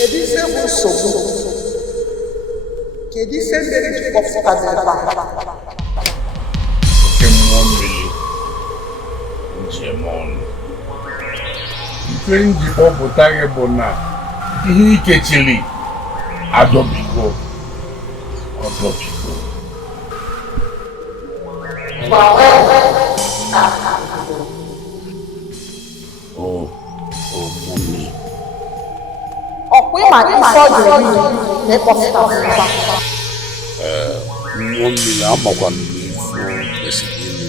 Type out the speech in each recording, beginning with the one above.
Kedise bụ nsogbu. Kedise mere ji kpọpụta n'ebe a. Oke mmụọ mmiri njem ọnụ. Ife nji kpọpụta gị bụ na ihe ikechiri adọbigo ọdọbigo. Omume. Ọkwa ịma ife ọ ga-eri na ịkpọpụta n'ebe a. Mmụọ mmiri amakwa m n'ifu kwesịrị ime.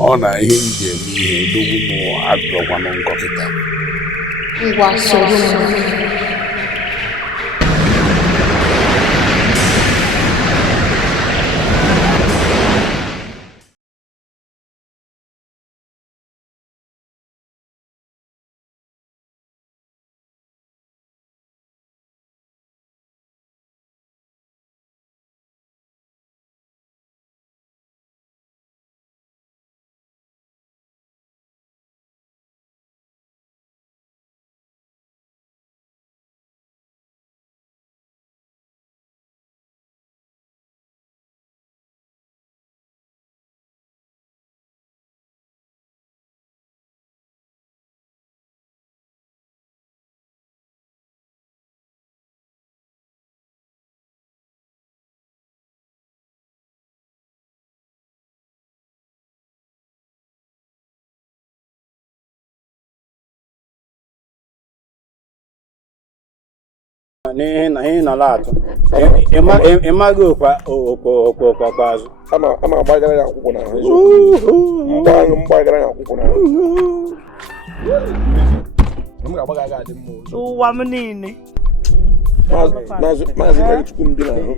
Ọ na ihe m ga-eme ihe edogwu m adọkwanụ nkọkịta. Ngwa soro m. N'ihi na ị nọrọ atụ ịmaghị okpokpo azụ ama agbagara ya akwụkwọ n'ahụ mgbagara ya akwụkwọ n'ahụ ụwa m niile maazị Chukwu m dị n'ahụ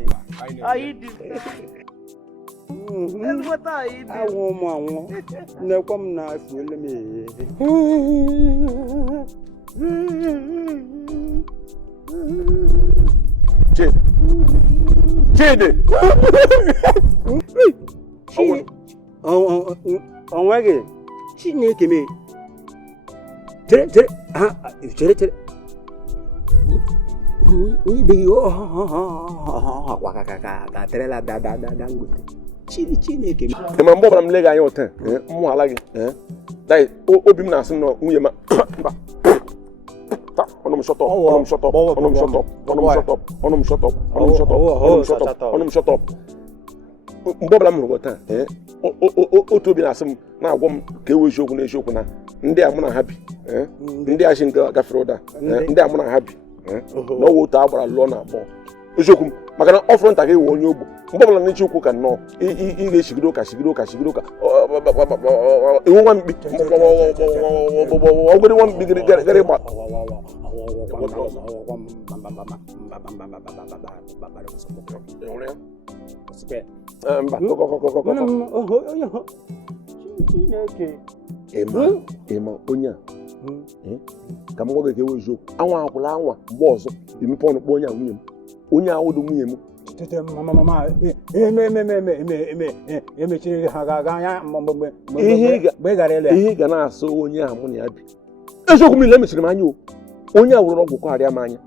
awụ ụmụ anwụ nnekwa m na-afụele m Chidi onweghị Chineke mee chere onye beghị ka terela dangote Chineke mee ma mgbe ọbara m lee gị anya ụta mmụ ala gị obi m na-asị na nwunye ma shut up. Mgbe ọbụla m hụrụ taa otu obi na-asị m na-agwa m ka ewe eziokwu na eziokwu na ndị a mụ na ha bi ndị a ji gafere ụda ndị a mụ na ha bi na ọwa otu a gbara lụọ na abụọ eziokwu m maka na ọ fọrọ nta gị wee onye ogbo mgbe ọbụla na eziokwu ka nnọọ ị ga-eshigide ụka iwu nwa mkpi ogori nwa mkpi gara ịgba ịma onye a ka m gwa gị ka ewe eziokwu anwa akwụla anwa mgbe ọzọ emepe ọnụ kpọ onye a nwunye m onye awụdo nwunye m emechiri ha ga anya mgbe ihe ị ga na-asụ onye a mụ na ya bi eziokwu m niile emechiri m anya onye a wụrụ ọgwụ kọgharịa m anya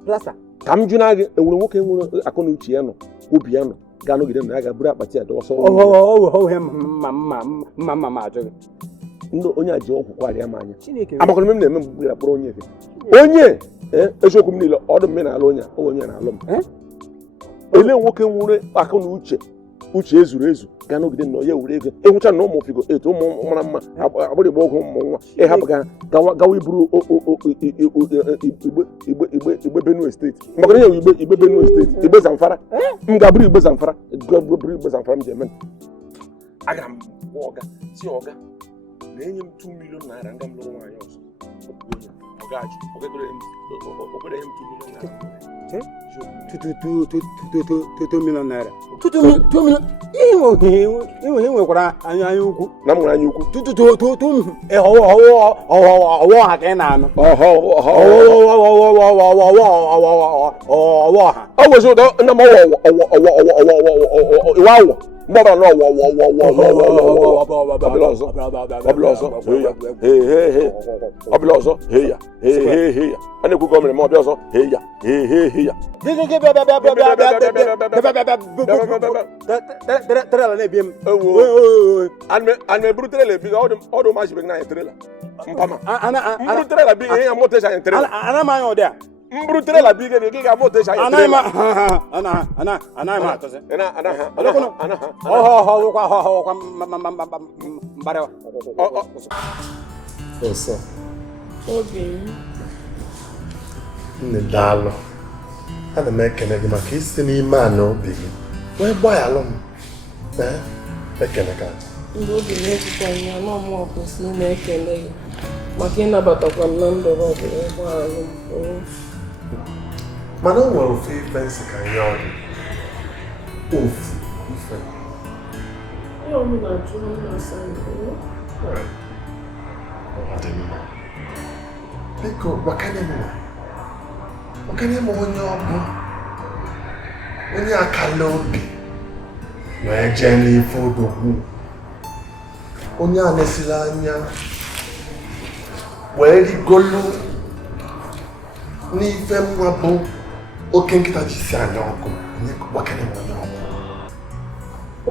ka m jụ na gị enwere nwoke nwere akọ na uche ya nọ obi ya nọ ga-anọgide na ya ga-buru akpati ya dọsọ ndị onye a ji ọgwụ kọgharịa m anya agbakọrọ m na-eme mgbe gara kpọrọ onye onye eziokwu m niile ọdụ mme na-alụ onye na-alụ m ele nwoke nwere akụ na uche ezuru ezu ga n'ogide nọ ya were ego ịhụcha na ụmụ figo etu ụmụ mara mma agbụrụ igbe ọgwụ ụmụ nwa ịhapụ gawa iburu igbe Benue steeti maka na ya igbe Benue steeti igbe Zamfara m ga-abụrụ igbe Zamfara m ji eme aga m gwa ọga si ọga na-enye m 2 million naira nga m lụrụ nwaanyị ọzọ okpere m 2 million naira 2 million naira. 2 million. Ihe nwekwara anya ukwu. Na m nwere anya ukwu. Ọwọ ha ka ị na-anụ. Ọwọ ha. Ọ wezi ụdọ nna m iwe awọ Mbaba no wo Obiloso hey Obiloso hey Ane ku go mere mo Obiloso hey ya trela na biem an me brutrela bi odo ma jibe na trela mpama ana brutrela bi ya moto sha trela ana ma yo dia brutrela bi ge ga moto sha trela ana ma to se ana ho mbare Oso. Obi. Nne daalụ. Ana m ekele gị maka isi n'ime ana obi gị wee gbayalụ m. Ekele ka. Mgbe obi na-ejikwa ya na ọmụ kwesịrị na-ekele gị maka ịnabatakwa m na ndọrọ ọgụ ịgbalụ m. Mana o nwere ofe ife nsị ka nye ọdụ. Ofu ife. Ihe ọmụ na-ajụ m na-asa ndụ. Ọ dị mma. Biko, gbakanye m onye ọ bụ onye akala obi wee jee n'ife odogwu onye a nesiri anya wee rigolu n'ife nwa bụ oke nkịta ji si anya ọkụ. Gbakanye m onye ọ bụ.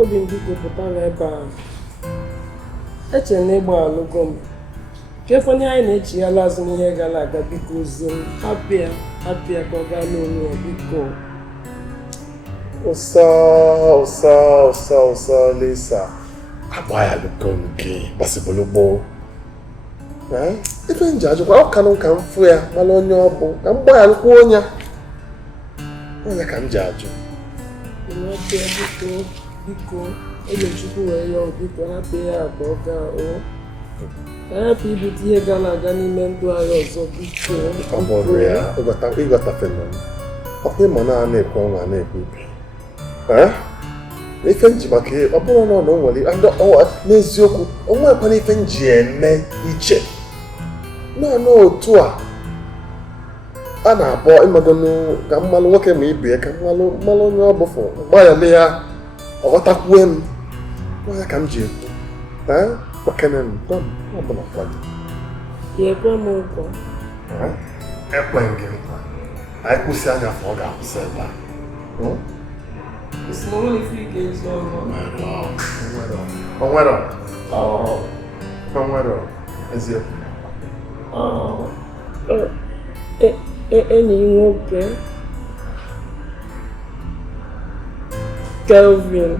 Obi m biko pụtara ebe a. Echere na ịgba alụgo m. Kefọnye anyị na-echighala azụ n'ihe gara aga biko ozi m apịa ka ọ gaa n'onwe ya biko. Ụsa Lisa agba ya lụgo nke gbasibụlugbo ife nji ajụkwa ọ kanụ ka m fụ ya mana onye ọ bụ ka m gba ya lụkwa onye ka m ji ajụ Apịa biko Chukwu wee ya biko apịa ya ka ọ gaa hapụ ibute ihe gara aga n'ime ndụ anyị ọzọ biko. Ọ bụrụ ya ịghọtafena ọkwa ịma na na-ekwe ọnwa na-ekwe ibe ife nji maka ọ bụrụ na ọ nwere n'eziokwu o nwekwana ife nji eme iche naanị otu a na-abọ ịmagonu ka mmalụ nwoke ma ibe ya ka mmalụ onye ọ bụfụ gbayale ya ọghọtakwue m ya ka m ji ekwu okene m ọ bụla kwado ya ekwe m ụkwụ ekwe gị nkwa anyị kwụsị anya fọ ọ ga-akwụsị ebe a onwere eziokwu enyi nwoke Kelvin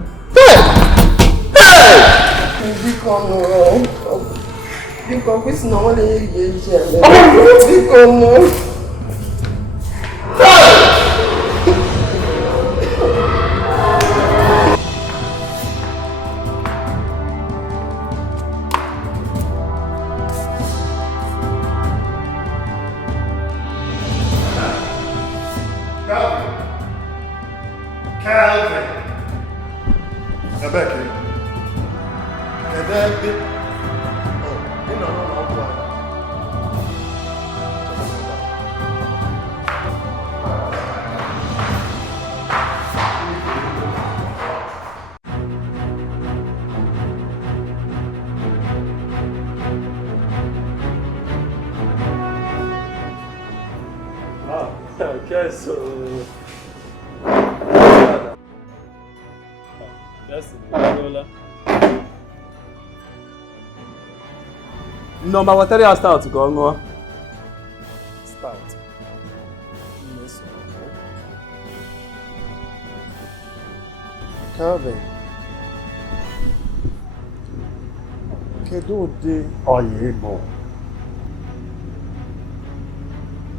biko kwesị na ọ na-enye gị eji biko nụ Nọmba wetara ya stout ka ọ ṅụọ. Kelvin, kedu ụdị ọya ịbụ?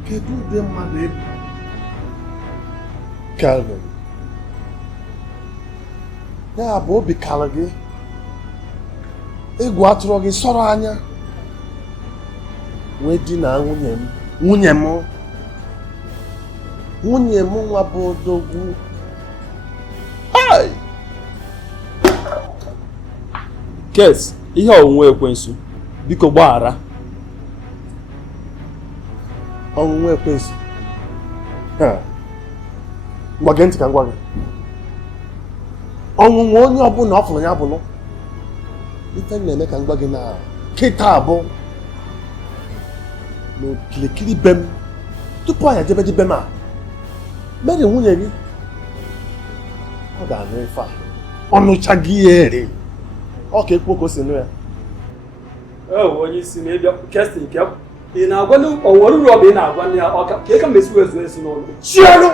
Kedu ụdị mmadụ ịbụ? Kelvin, ya bụ obi kara gị egwu atụrụ gị sọrọ anya wee di na nwunye m nwa bụ odogwu. Kes, ihe ọnwụnwe ekwensu biko gbaghara. Ọnwụnwe ekwensu gwa gị ntị ka m gwa gị ọnwụnwa onye ọbụla ọ fụrụ ya bụlụ ife na-eme ka m gwa gị na kịta abụ n'okirikiri be m tupu anyị ejebe di be m a Mary nwunye gị ọ ga-anụ ife a ọnụcha gị ya ere ọ ka ekwu ka o si nụ ya onye isi na ịbịa kestin nke ị na-agwa onwere uru ọ bụ ị na-agwa ya ọka ka eka mesi ezu esi n'ọnụ chielu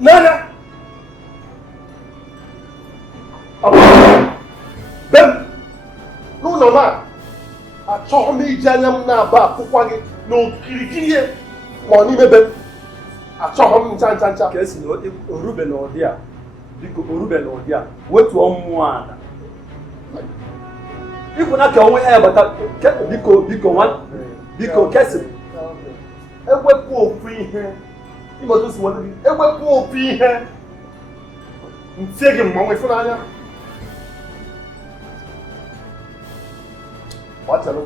n'anya be m n'ụlọ m a achọghị m iji anya m na-aba akwụkwọ gị n'okirikiri ihe ma ọ n'ime be m achọghị m ncha ncha ncha ka esi na orube na ụdị a biko orube na ụdị a wetuo mmụọ ala ịkwụna ka onwe ya bata biko kesi ewepụ ofu ihe ịmụtụ si nweta gị ewepụ ofu ihe ntie gị mmanwụ ịfụnanya gbachalụ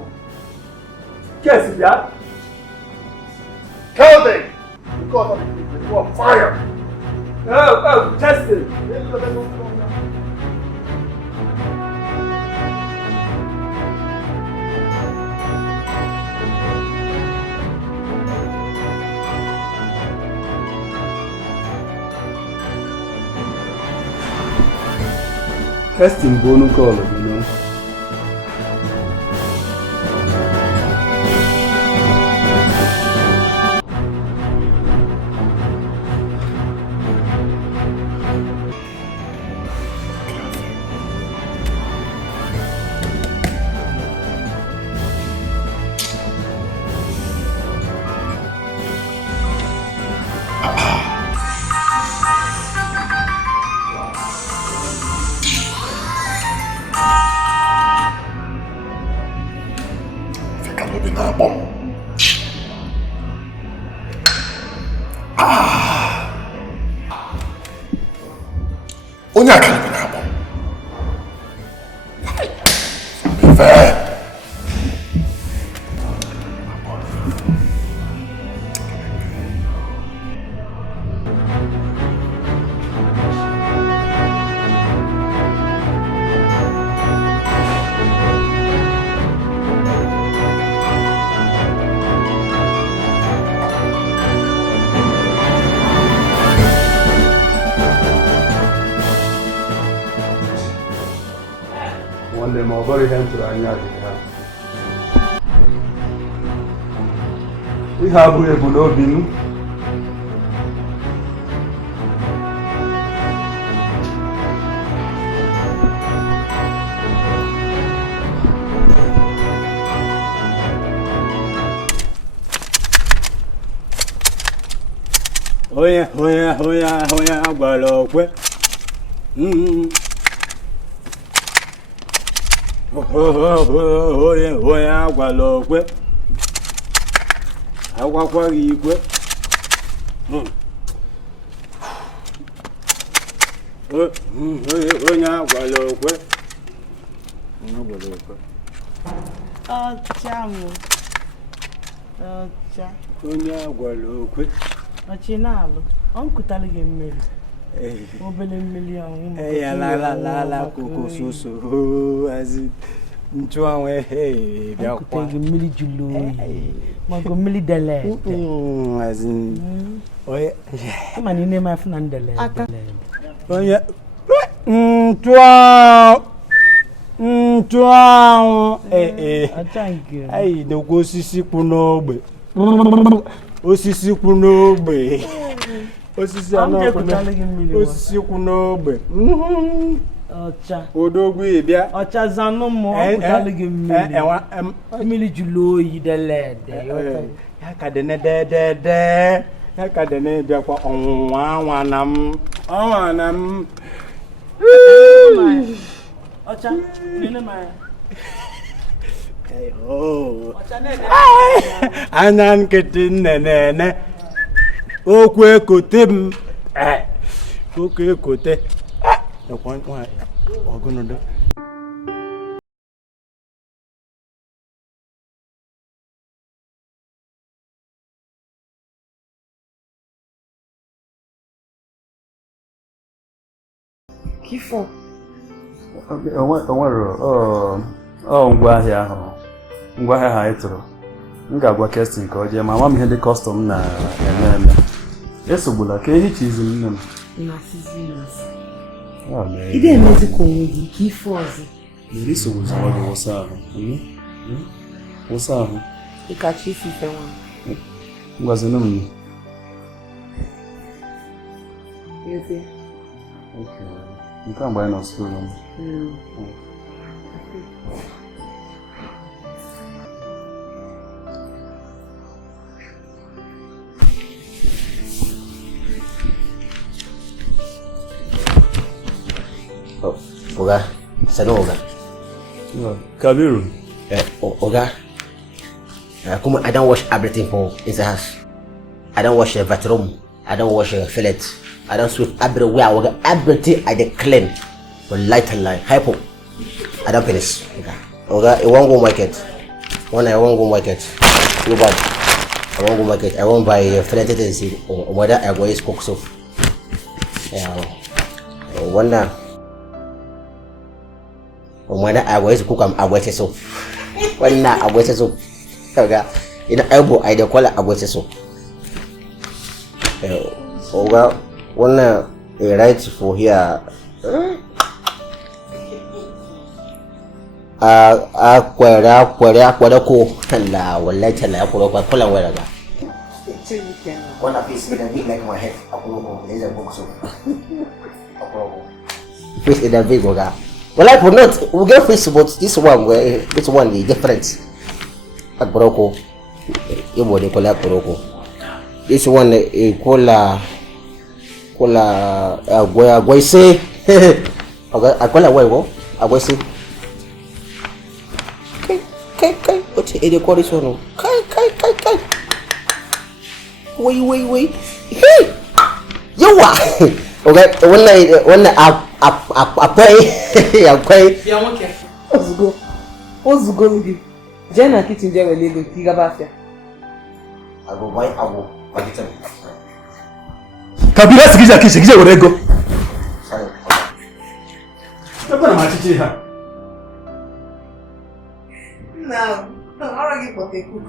kesi bịa Kelvin because of the on fire testing testing bonu call, you know. onye aka bi na-akpọ ife nwanne ma ọ bụrụ ihe m tụrụ anya dị ha ihe abụghị ebumnobi m onye agwara okwe onye agwala okwe agwakwa gị ikwe onye agwala okwe onye agwala okwe ọchịnalụ ọ nkụtara gị mmiri obere mmiri ahụ ya lala koko soso azi nchụanwụ bịakwa gị mmiri jụrụ oyi maka mmiri dele azi oye ma na ine ma afụ na ndele onye nchụanwụ ayi dokwa osisi kwụ n'ogbe osisi kwụ n'ogbe osisi osisi kwụ n'ogbe ọcha odogwu ịbịa ọcha zanụ mụ ọpụtalụ gị mmiri jụrụ oyi delede ya ka dị nededede ya ka dị na-ebịakwa ọnwụnwa ọnwa na m ọcha nene ma anya nkịtị nnene okwu ekote m okwu ekote ọgụnụdụ Kifo. Ngwaahịa ahụ. Ngwaahịa ha ịtụrụ. M ga-agwa Kestin ka ọ jee ma ama m ihe ndị kọstọm na-eme. Esogbula ka ehicha izi nne m. Ị ga-emezi ka onwe gị ka ife ọzọ. Iri sogbuzi nwa gị wụsa ahụ. Wụsa ahụ. Ị kacha isi ife nwa. Ngwazinu m. Nke a mgbe anyị nọ skuulu m. Oga, sano Oga. Kabiru. Oga. Come on, I don't wash everything for inside house. I don't wash the bathroom. I don't wash the fillet. I don't sweep everywhere. Oga, everything I dey clean. But light and light. Hypo. I don't finish. Oga, I won't go market. When I won't go market. You bad. I won't go market. I won't buy fillet things. Whether I go is cook soup. Yeah. Wonder. Whether I was cook I was soup. When I was soup. In elbow I call it I was soup. Well, when I write for here, one of his in a big like my head. There's a book soup. Fish in a big Oga. Well, I would not. We get fish, but this one is different. At Boroko, you would call it Boroko. This one is cola. I say. I call it what? I will say. Kai. What is the call this one? Kai. Wait. Hey, you are. Okay, when I pay. Ozugbo ndị jee na kitchen jee wele ego ka ị gaba afịa. I go buy agbo pakitan. Kabila sikiza kisha were ego. Tabana machichi ha. Na, ọrụ gị kpọte cook.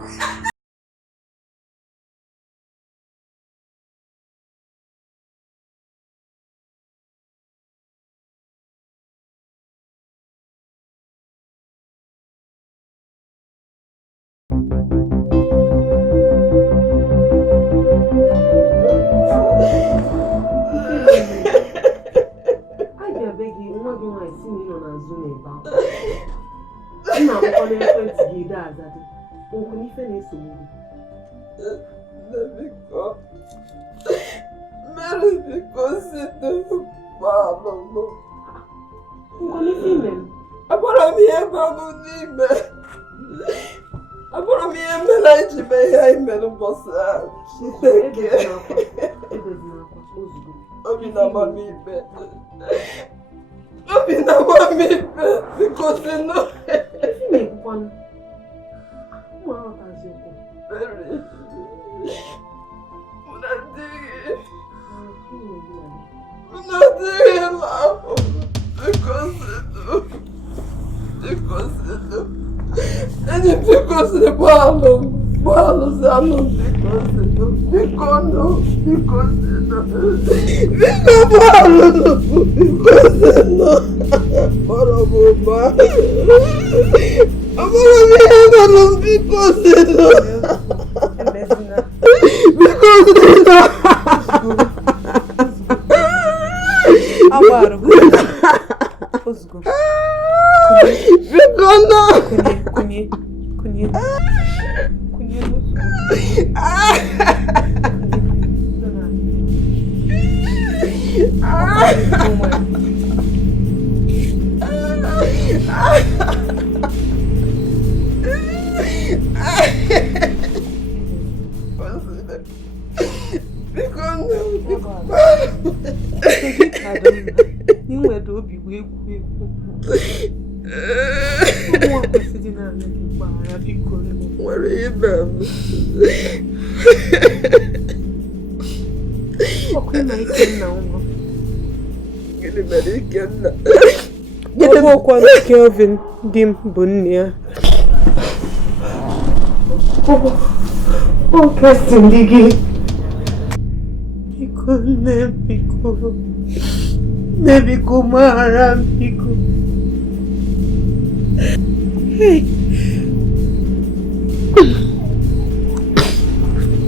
gịnị mere Ikenna? Ọkwa Kelvin di m bụ nne ya. O Kirsten di gị. Biko nne biko. Nne biko maghara m biko.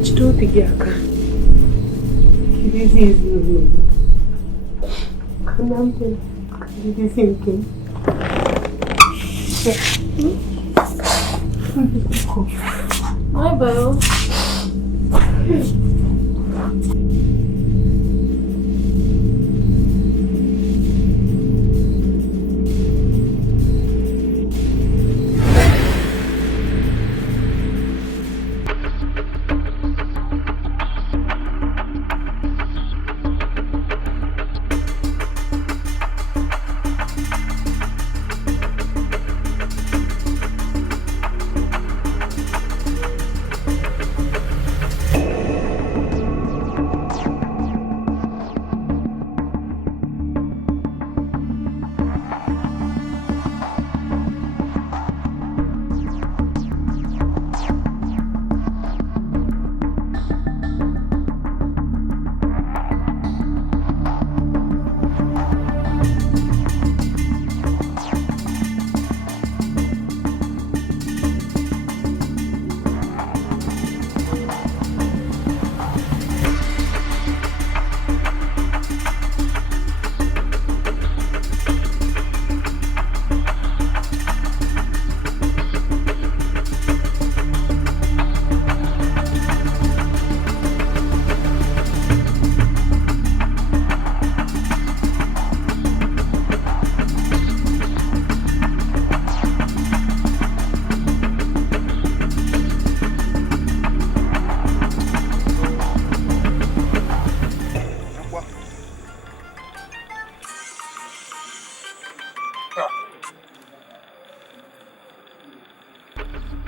Jide obi gị aka. Kirizi ezinụlọ. Kana mbe. Kirizi nke m. Bye bye.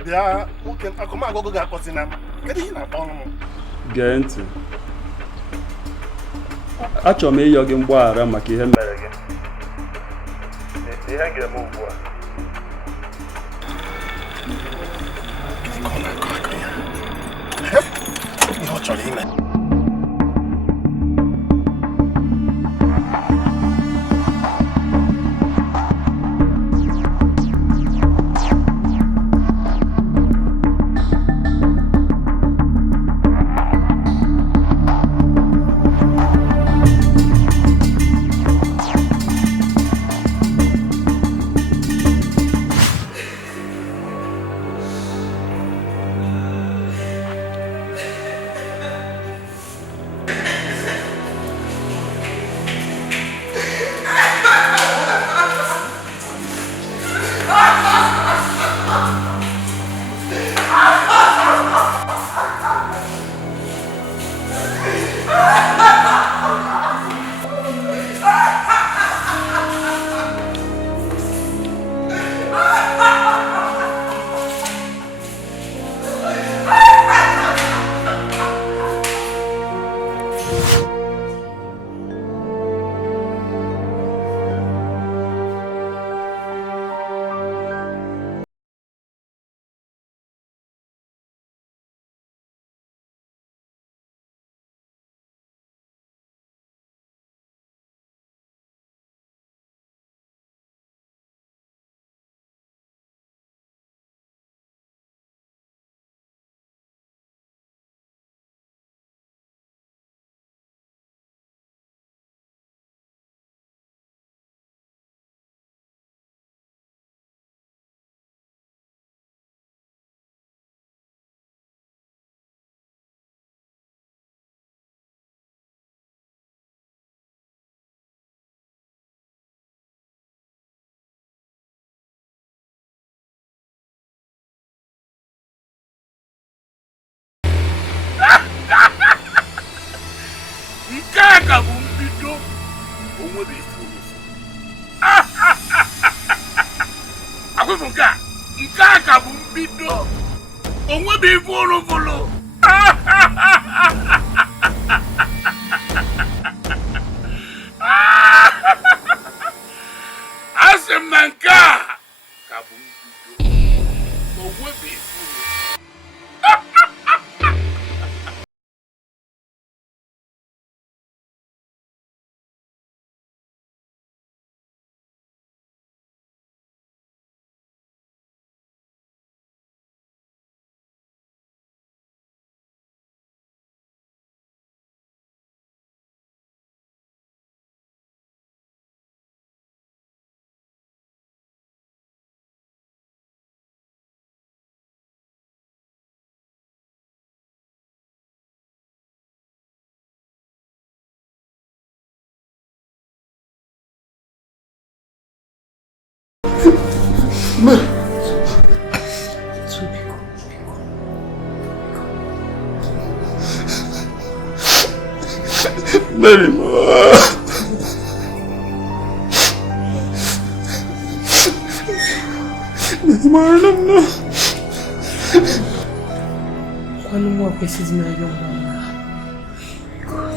bịa nwoke akụmagụgụ ga-akpọsi na m kedu ihe na-akpọ ọnụ m gee ntị achọrọ m ịyọ gị mgbaghara maka ihe mere gị ihe ga-eme ugbu a ihe ọ chọrọ ime asị m na nke a ka bụ mbido n'onwebi ifuru. Mary, Quando uma precisa me ajudar,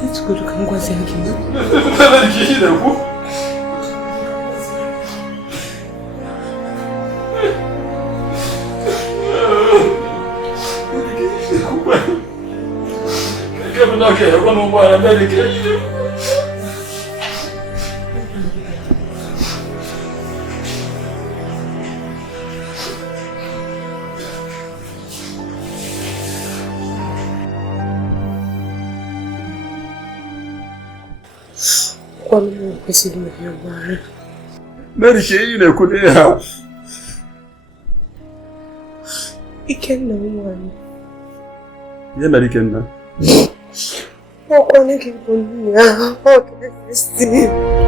let's go to Kangwazi again. Quando uma precisa me ajudar, Mary, cheio de colher. Ikenna mwana. Ye Mary Ikenna. Quando que bonita, que vestido.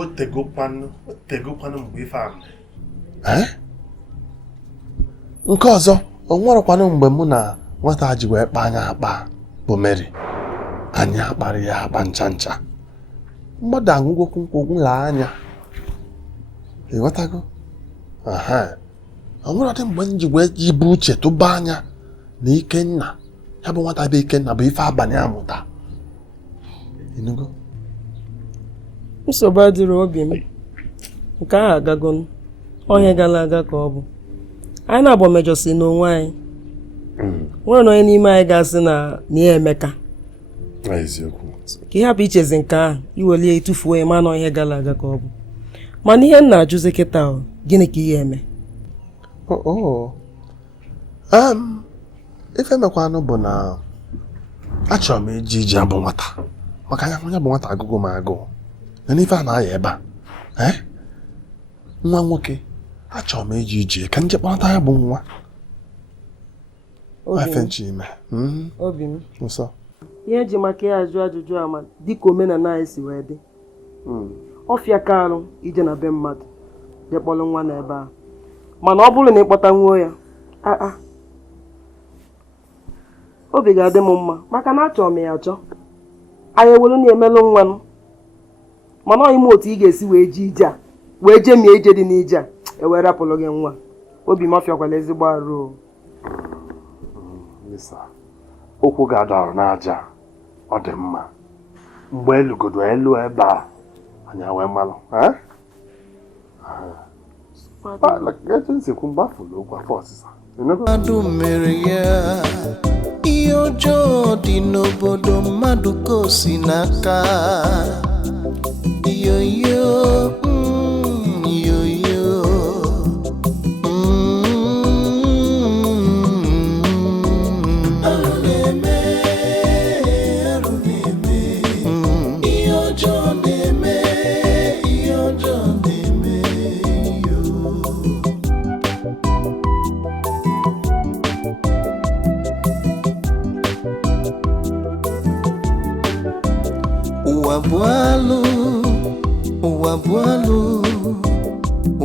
otegokwanụ mgbe ife ahụ nke ọzọ o nwerekwanụ mgbe mụ na nwata ji wee kpa anya akpa bụ Mary anyị akpara ya akpa ncha ncha mmadụ aṅụgokwu nkwụ la anya ịghọtago o nwere dị mgbe m ji wee jibu uche tụba anya na Ikenna ya bụ nwata bụ Ikenna bụ ife abalị amụta ịnụgo nsogbu adịrị obi m nke ahụ agago onye gara aga ka ọ bụ anyị na-agba mejọsi n'onwe anyị nwere na onye n'ime anyị ga-asị na ya emeka eziokwu ka ị hapụ ichezi nke ahụ iwelie itufuo ya mana onye gara aga ka ọ bụ mana ihe m na-ajụzi kịta gịnị ka ihe eme ife mekwanụ bụ na achọrọ m iji abụ nwata maka ya onye bụ nwata agụgụ m agụụ na n'ife a na-aya ebe a nwa nwoke achọrọ m ije ka nje kpọrọta ya bụ nwa afenchi ime obi m nsọ ihe eji maka ya ajụ ajụjụ ama dịka omenala anyị si wee dị ọ ọfịa karụ ije na be mmadụ je kpọrọ nwa na ebe a mana ọ bụrụ na ịkpọta nwuo ya obi ga-adị m mma maka na achọrọ m ya achọ anyị ewelu na-emelụ nwanụ mana ọ ime otu ị ga-esi wee je ije a wee jee mie ije dị n'ije a ewee rapụrụ gị nwa obi m ọfịakwala ezigbo arụ. Lisa, okwu ga-adọrọ n'aja ọ dị mma mgbe elugodo elu ebe a anyị wee malụ etu nsikwu mgbafụlụ okwu afọ ọsịsa mmadụ mere ya ihe ọjọọ dị n'obodo mmadụ ka o si n'aka yoyo yoyo arụ na-eme ihe ọjọọ na-eme ihe ọjọọ na-eme ụwa bụ alụ ụwa bụ alụ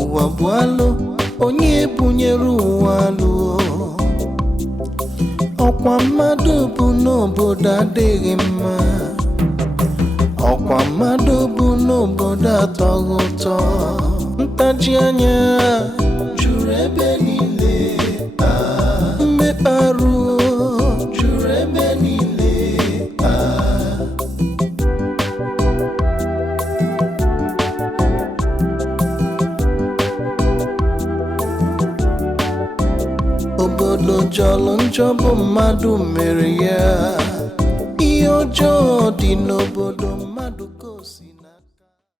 ụwa bụ alụ onye bunyere ụwa alụ ọkwa mmadụ bụ n'obodo adịghị mma ọkwa mmadụ bụ n'obodo atọghị ụtọ ntaji anya juru ebe niile mmekparụ juru ebe niile obodo jọrọ njọ bụ mmadụ mere ya ihe ọjọọ dị n'obodo mmadụ ka o si